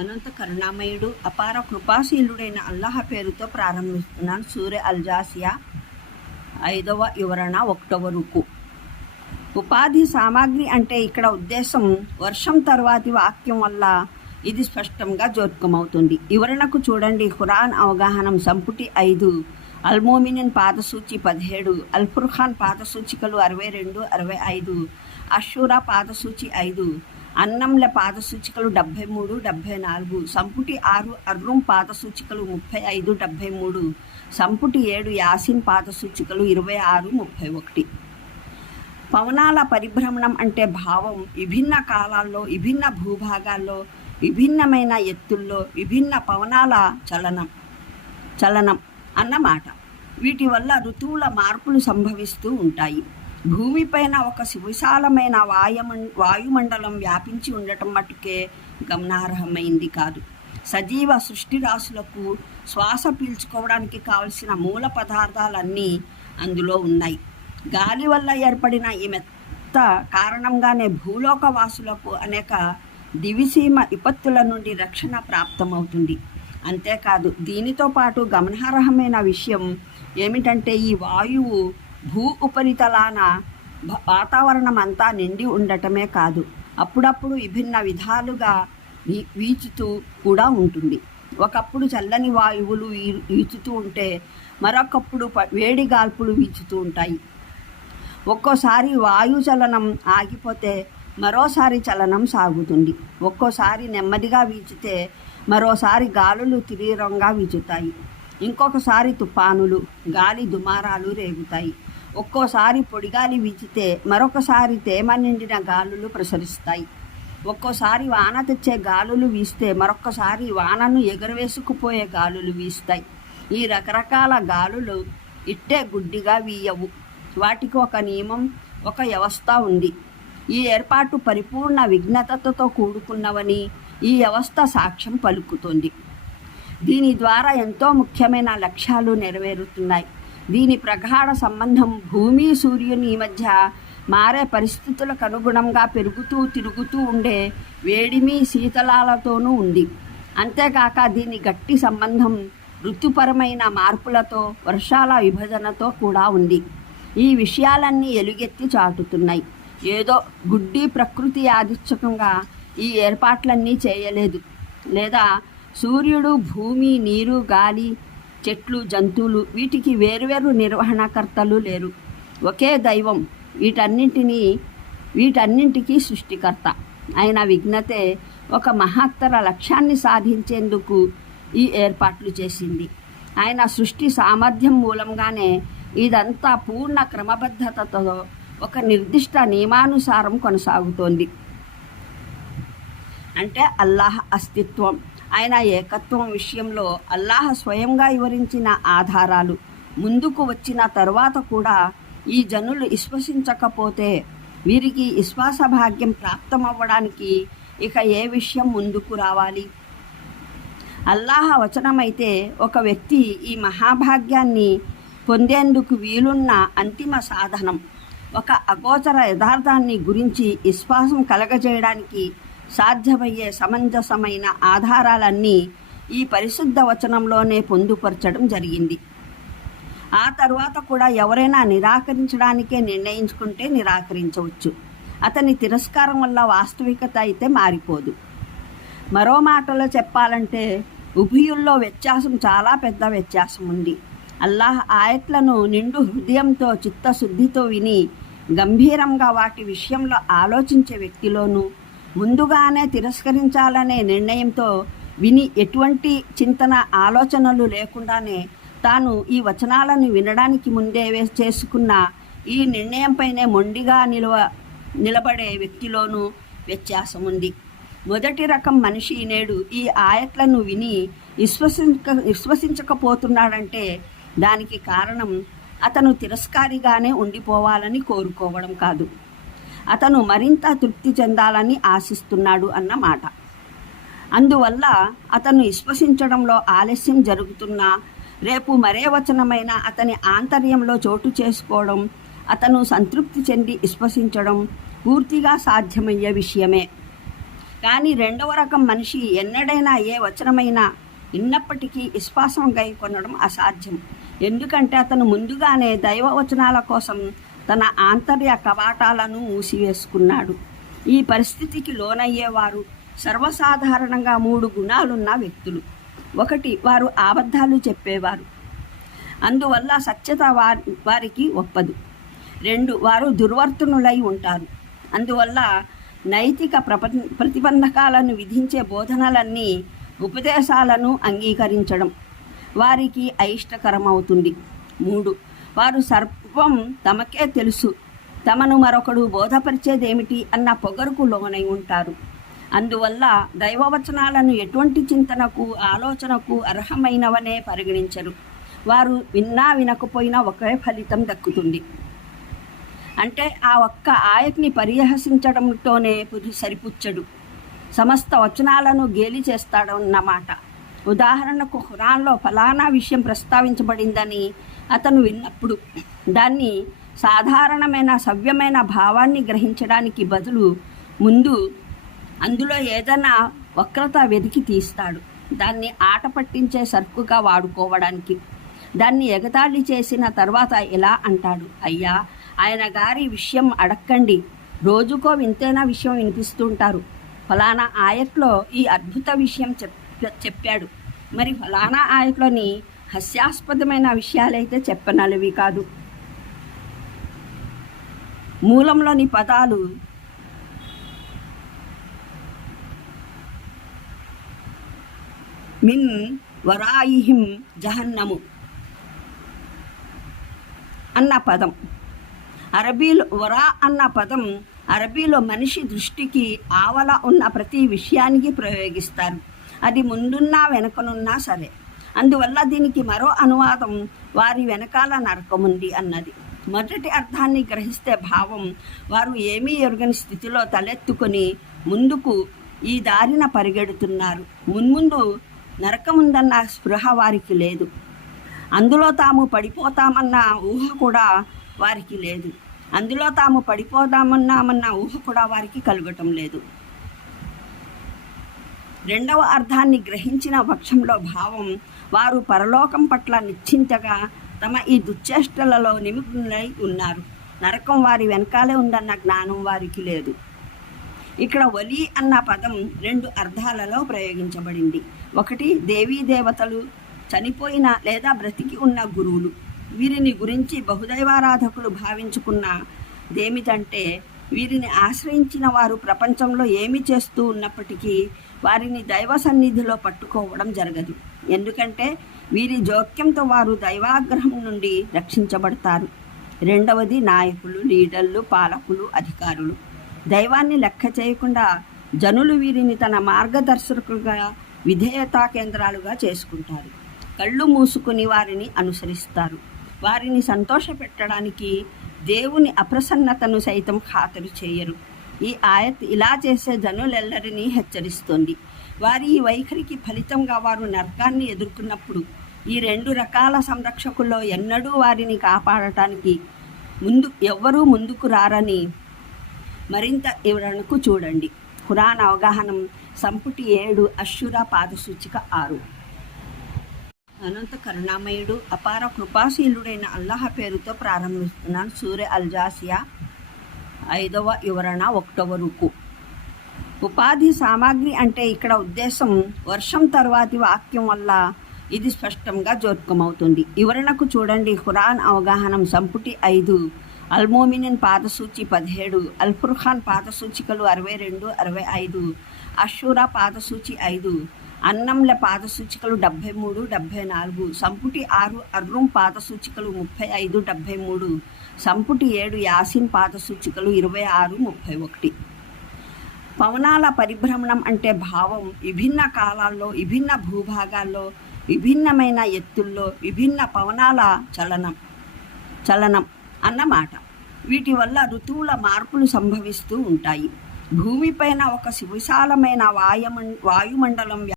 అనంత కరుణామయుడు అపార కృపాశీలుడైన అల్లాహ పేరుతో ప్రారంభిస్తున్నాను. సూర్య అల్జాసియా ఐదవ వివరణ ఒకటవ రుకు. ఉపాధి సామాగ్రి అంటే ఇక్కడ ఉద్దేశం వర్షం తర్వాతి వాక్యం వల్ల ఇది స్పష్టంగా జోర్కమవుతుంది వివరణకు చూడండి. ఖురాన్ అవగాహనం సంపుటి ఐదు అల్మోమినిన్ పాదసూచి పదిహేడు అల్ఫుర్ఖాన్ పాదసూచికలు అరవై రెండు అరవై ఐదు అషూరా పాదసూచి ఐదు అన్నంల పాదసూచికలు డెబ్భై మూడు డెబ్భై నాలుగు సంపుటి ఆరు అర్రుం పాదసూచికలు ముప్పై ఐదు డెబ్భై మూడు సంపుటి ఏడు యాసిన్ పాదసూచికలు ఇరవై ఆరు ముప్పై ఒకటి. పవనాల పరిభ్రమణం అంటే భావం విభిన్న కాలాల్లో విభిన్న భూభాగాల్లో విభిన్నమైన ఎత్తుల్లో విభిన్న పవనాల చలనం చలనం అన్నమాట. వీటి వల్ల ఋతువుల మార్పులు సంభవిస్తూ ఉంటాయి. భూమిపైన ఒక విశాలమైన వాయుమం వాయుమండలం వ్యాపించి ఉండటం మట్టుకే గమనార్హమైంది కాదు. సజీవ సృష్టి రాశులకు శ్వాస పీల్చుకోవడానికి కావలసిన మూల పదార్థాలన్నీ అందులో ఉన్నాయి. గాలి వల్ల ఏర్పడిన ఈ మెత్త కారణంగానే భూలోక వాసులకు అనేక దివిసీమ విపత్తుల నుండి రక్షణ ప్రాప్తమవుతుంది. అంతేకాదు దీనితో పాటు గమనార్హమైన విషయం ఏమిటంటే ఈ వాయువు భూ ఉపరితలాన వాతావరణం అంతా నిండి ఉండటమే కాదు. అప్పుడప్పుడు విభిన్న విధాలుగా వీ- వీచుతూ కూడా ఉంటుంది. ఒకప్పుడు చల్లని వాయువులు వీచుతూ ఉంటే మరొకప్పుడు వేడి గాల్పులు వీచుతూ ఉంటాయి. ఒక్కోసారి వాయు చలనం ఆగిపోతే మరోసారి చలనం సాగుతుంది. ఒక్కోసారి నెమ్మదిగా వీచితే మరోసారి గాలులు తీవ్రంగా వీచుతాయి. ఇంకొకసారి తుఫానులు గాలి దుమారాలు రేగుతాయి. ఒక్కోసారి పొడిగాలి వీచితే మరొకసారి తేమ నిండిన గాలులు ప్రసరిస్తాయి. ఒక్కోసారి వాన తెచ్చే గాలులు వీస్తే మరొక్కసారి వానను ఎగరవేసుకుపోయే గాలులు వీస్తాయి. ఈ రకరకాల గాలులు ఇట్టే గుడ్డిగా వీయవు. వాటికి ఒక నియమం ఒక వ్యవస్థ ఉంది. ఈ ఏర్పాటు పరిపూర్ణ విఘ్నతతో కూడుకున్నవని ఈ వ్యవస్థ సాక్ష్యం పలుకుతుంది. దీని ద్వారా ఎంతో ముఖ్యమైన లక్ష్యాలు నెరవేరుతున్నాయి. దీని ప్రగాఢ సంబంధం భూమి సూర్యుని మధ్య మారే పరిస్థితులకు అనుగుణంగా పెరుగుతూ తిరుగుతూ ఉండే వేడిమి శీతలాలతోనూ ఉంది. అంతేకాక దీని గట్టి సంబంధం ఋతుపరమైన మార్పులతో వర్షాల విభజనతో కూడా ఉంది. ఈ విషయాలన్నీ ఎలుగెత్తి చాటుతున్నాయి. ఏదో గుడ్డి ప్రకృతి యాదృచ్ఛికంగా ఈ ఏర్పాట్లన్నీ చేయలేదు. లేదా సూర్యుడు భూమి నీరు గాలి చెట్లు జంతువులు వీటికి వేరువేరు నిర్వహణకర్తలు లేరు. ఒకే దైవం వీటన్నింటినీ వీటన్నింటికీ సృష్టికర్త. ఆయన విఘ్నతే ఒక మహత్తర లక్ష్యాన్ని సాధించేందుకు ఈ ఏర్పాట్లు చేసింది. ఆయన సృష్టి సామర్థ్యం మూలంగానే ఇదంతా పూర్ణ క్రమబద్ధతతో ఒక నిర్దిష్ట నియమానుసారం కొనసాగుతోంది. అంటే అల్లాహ్ అస్తిత్వం. ఆయన ఏకత్వం విషయంలో అల్లాహ్ స్వయంగా వివరించిన ఆధారాలు ముందుకు వచ్చిన తరువాత కూడా ఈ జనులు విశ్వసించకపోతే వీరికి విశ్వాస భాగ్యం ప్రాప్తమవ్వడానికి ఇక ఏ విషయం ముందుకు రావాలి? అల్లాహ వచనమైతే ఒక వ్యక్తి ఈ మహాభాగ్యాన్ని పొందేందుకు వీలున్న అంతిమ సాధనం. ఒక అగోచర యథార్థాన్ని గురించి విశ్వాసం కలగజేయడానికి సాధ్యమయ్యే సమంజసమైన ఆధారాలన్నీ ఈ పరిశుద్ధ వచనంలోనే పొందుపరచడం జరిగింది. ఆ తర్వాత కూడా ఎవరైనా నిరాకరించడానికే నిర్ణయించుకుంటే నిరాకరించవచ్చు. అతని తిరస్కారం వల్ల వాస్తవికత అయితే మారిపోదు. మరో మాటలో చెప్పాలంటే ఉభయుల్లో వ్యత్యాసం చాలా పెద్ద వ్యత్యాసం ఉంది. అల్లాహ్ ఆయత్లను నిండు హృదయంతో చిత్తశుద్ధితో విని గంభీరంగా వాటి విషయంలో ఆలోచించే వ్యక్తిలోనూ ముందుగానే తిరస్కరించాలనే నిర్ణయంతో విని ఎటువంటి చింతన ఆలోచనలు లేకుండానే తాను ఈ వచనాలను వినడానికి ముందే చేసుకున్న ఈ నిర్ణయంపైనే మొండిగా నిలవ నిలబడే వ్యక్తిలోనూ వ్యత్యాసం ఉంది మొదటి రకం మనిషి నేడు ఈ ఆయట్లను విని విశ్వసించక విశ్వసించకపోతున్నాడంటే దానికి కారణం అతను తిరస్కారిగానే ఉండిపోవాలని కోరుకోవడం కాదు. అతను మరింత తృప్తి చెందాలని ఆశిస్తున్నాడు అన్నమాట అందువల్ల అతను విశ్వసించడంలో ఆలస్యం జరుగుతున్నా రేపు మరే వచనమైన అతని ఆంతర్యంలో చోటు చేసుకోవడం అతను సంతృప్తి చెంది విశ్వసించడం పూర్తిగా సాధ్యమయ్యే విషయమే. కానీ రెండవ రకం మనిషి ఎన్నడైనా ఏ వచనమైనా విన్నప్పటికీ విశ్వాసం గై కొనడం అసాధ్యం. ఎందుకంటే అతను ముందుగానే దైవ వచనాల కోసం తన ఆంతర్య కవాటాలను మూసివేసుకున్నాడు. ఈ పరిస్థితికి లోనయ్యేవారు సర్వసాధారణంగా మూడు గుణాలున్న వ్యక్తులు. ఒకటి వారు అబద్ధాలు చెప్పేవారు. అందువల్ల సత్యత వారి వారికి ఒప్పదు. రెండు వారు దుర్వర్తనులై ఉంటారు. అందువల్ల నైతిక ప్రప ప్రతిబంధకాలను విధించే బోధనలన్నీ ఉపదేశాలను అంగీకరించడం వారికి అయిష్టకరమవుతుంది. మూడు వారు తత్వం తమకే తెలుసు. తమను మరొకడు బోధపరిచేదేమిటి అన్న పొగరుకు లోనై ఉంటారు. అందువల్ల దైవవచనాలను ఎటువంటి చింతనకు ఆలోచనకు అర్హమైనవనే పరిగణించరు. వారు విన్నా వినకపోయినా ఒకే ఫలితం దక్కుతుంది. అంటే ఆ ఒక్క ఆయక్ని పరిహసించడంతోనే పురి సరిపుచ్చడు. సమస్త వచనాలను గేలి చేస్తాడన్నమాట. ఉదాహరణకు ఖురాన్లో ఫలానా విషయం ప్రస్తావించబడిందని అతను విన్నప్పుడు దాన్ని సాధారణమైన సవ్యమైన భావాన్ని గ్రహించడానికి బదులు ముందు అందులో ఏదైనా వక్రత వెతికి తీస్తాడు. దాన్ని ఆట పట్టించే సరుకుగా వాడుకోవడానికి. దాన్ని ఎగతాళి చేసిన తర్వాత ఇలా అంటాడు? అయ్యా ఆయన గారి విషయం అడక్కండి. రోజుకో వింతైన విషయం వినిపిస్తుంటారు. ఫలానా ఆయట్లో ఈ అద్భుత విషయం చెప్ చెప్పాడు. మరి ఫలానా ఆయట్లోని హాస్యాస్పదమైన విషయాలైతే చెప్పనలవి కాదు. మూలంలోని పదాలు మిన్ వరాయిహిం జహన్నము అన్న పదం. అరబీలో వరా అన్న పదం అరబీలో మనిషి దృష్టికి ఆవల ఉన్న ప్రతి విషయానికి ప్రయోగిస్తారు. అది ముందున్నా వెనకనున్నా సరే. అందువల్ల దీనికి మరో అనువాదం వారి వెనకాల నరకముంది అన్నది. మొదటి అర్థాన్ని గ్రహిస్తే భావం వారు ఏమీ ఎరుగని స్థితిలో తలెత్తుకొని ముందుకు ఈ దారిన పరిగెడుతున్నారు. మున్ముందు నరకముందన్న స్పృహ వారికి లేదు. అందులో తాము పడిపోతామన్న ఊహ కూడా వారికి లేదు. అందులో తాము పడిపోదామన్నామన్న ఊహ కూడా వారికి కలగటం లేదు. రెండవ అర్థాన్ని గ్రహించిన పక్షంలో భావం వారు పరలోకం పట్ల నిశ్చింతగా తమ ఈ దుశ్చేష్టలలో నిమగ్నులై ఉన్నారు. నరకం వారి వెనకాలే ఉందన్న జ్ఞానం వారికి లేదు. ఇక్కడ వలి అన్న పదం రెండు అర్థాలలో ప్రయోగించబడింది. ఒకటి దేవీ దేవతలు చనిపోయిన లేదా బ్రతికి ఉన్న గురువులు. వీరిని గురించి బహుదైవారాధకులు భావించుకున్న దేమిటంటే వీరిని ఆశ్రయించిన వారు ప్రపంచంలో ఏమి చేస్తూ ఉన్నప్పటికీ వారిని దైవ సన్నిధిలో పట్టుకోవడం జరగదు. ఎందుకంటే వీరి జోక్యంతో వారు దైవాగ్రహం నుండి రక్షించబడతారు. రెండవది నాయకులు లీడర్లు పాలకులు అధికారులు. దైవాన్ని లెక్క చేయకుండా జనులు వీరిని తన మార్గదర్శకులుగా విధేయతా కేంద్రాలుగా చేసుకుంటారు. కళ్ళు మూసుకుని వారిని అనుసరిస్తారు. వారిని సంతోషపెట్టడానికి దేవుని అప్రసన్నతను సైతం ఖాతరు చేయరు. ఈ ఆయత్ ఇలా చేసే జనులెల్లరినీ హెచ్చరిస్తోంది. వారి ఈ వైఖరికి ఫలితంగా వారు నరకాన్ని ఎదుర్కొన్నప్పుడు ఈ రెండు రకాల సంరక్షకుల్లో ఎన్నడూ వారిని కాపాడటానికి ముందు ఎవ్వరూ ముందుకు రారని మరింత వివరణకు చూడండి. ఖురాన్ అవగాహనం సంపుటి ఏడు అశ్షుర పాదసూచిక ఆరు. అనంత కరుణామయుడు అపార కృపాశీలుడైన అల్లాహ పేరుతో ప్రారంభిస్తున్నాను సూర్య అల్జాసియా ఐదవ వివరణ ఒకటవ రుకు. ఉపాధి సామాగ్రి అంటే ఇక్కడ ఉద్దేశం వర్షం తర్వాతి వాక్యం వల్ల ఇది స్పష్టంగా జోర్కమవుతుంది వివరణకు చూడండి. ఖురాన్ అవగాహనం సంపుటి ఐదు అల్మోమినిన్ పాదసూచి పదిహేడు అల్ఫుర్ఖాన్ పాదసూచికలు అరవై రెండు అరవై ఐదు అషూరా పాదసూచి ఐదు అన్నంల పాదసూచికలు డెబ్భై మూడు డెబ్భై నాలుగు సంపుటి ఆరు అర్రుం పాదసూచికలు ముప్పై ఐదు డెబ్భై మూడు సంపుటి ఏడు యాసిన్ పాదసూచికలు ఇరవై ఆరు ముప్పై ఒకటి. పవనాల పరిభ్రమణం అంటే భావం. విభిన్న కాలాల్లో విభిన్న భూభాగాల్లో విభిన్నమైన ఎత్తుల్లో విభిన్న పవనాల చలనం చలనం అన్నమాట. వీటి వల్ల ఋతువుల మార్పులు సంభవిస్తూ ఉంటాయి. భూమిపైన ఒక విశాలమైన వాయుమం వాయుమండలం